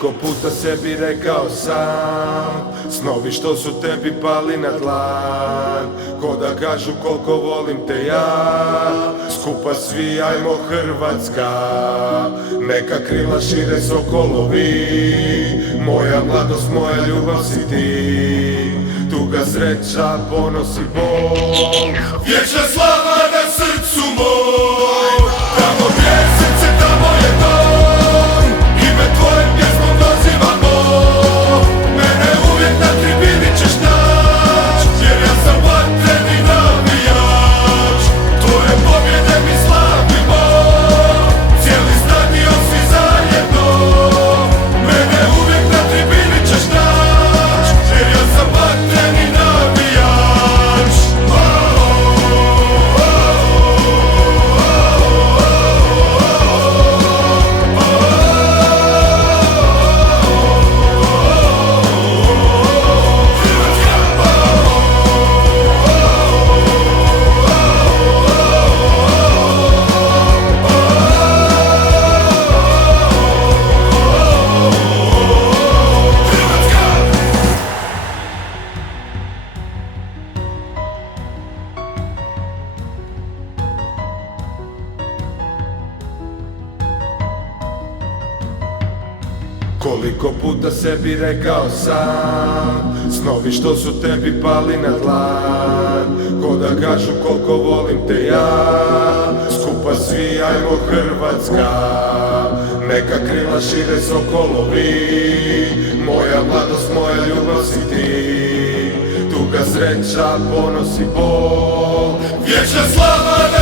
Koliko puta sebi rekao sam, snovi što su tebi pali na dlan, ko da kažu koliko volim te ja. Skupa svi ajmo Hrvatska, neka krila šire sokolovi. Moja mladost, moja ljubav si ti, tuga, sreća, ponos i bol. Vječna slava na srcu moj, tamo gdje je srce, tamo je dom. Ime tvoje pjesmom dozivamo, mene uvijek na tribini ćeš nać, jer ja sam vatreni navijač. Tvoje pobjede mi slavimo, cijeli stadion svi zajedno, mene uvijek na tribini ćeš nać, jer ja sam vatreni navijač. Koliko puta sebi rekao sam, snovi što su tebi pali na dlan, ko da kažu koliko volim te ja. Skupa svi ajmo Hrvatska, neka krila šire sokolovi. Moja mladost, moja ljubav si ti, tuga, sreća, ponos i bol. Vječna slava